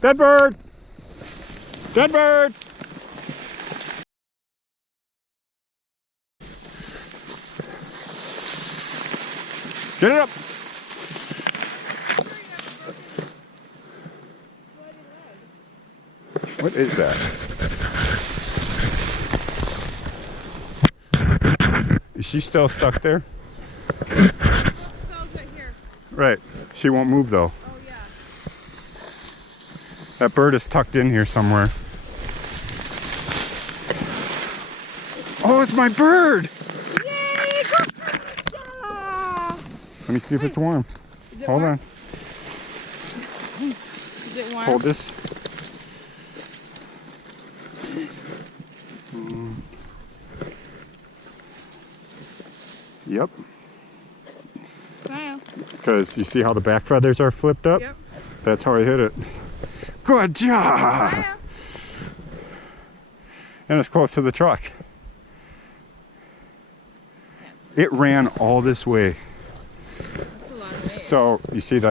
Dead bird! Dead bird! Get it up! What is that? Is she still stuck there? Cell's right here. Right. She won't move though. Oh yeah. That bird is tucked in here somewhere. Oh, it's my bird! Yay! Let me see if it's warm. Hold on. Is it warm? Hold this. Yep. Smile. Because you see how the back feathers are flipped up? Yep. That's how I hit it. Good job! Smile. And it's close to the truck. It ran all this way. That's a long way. So you see that?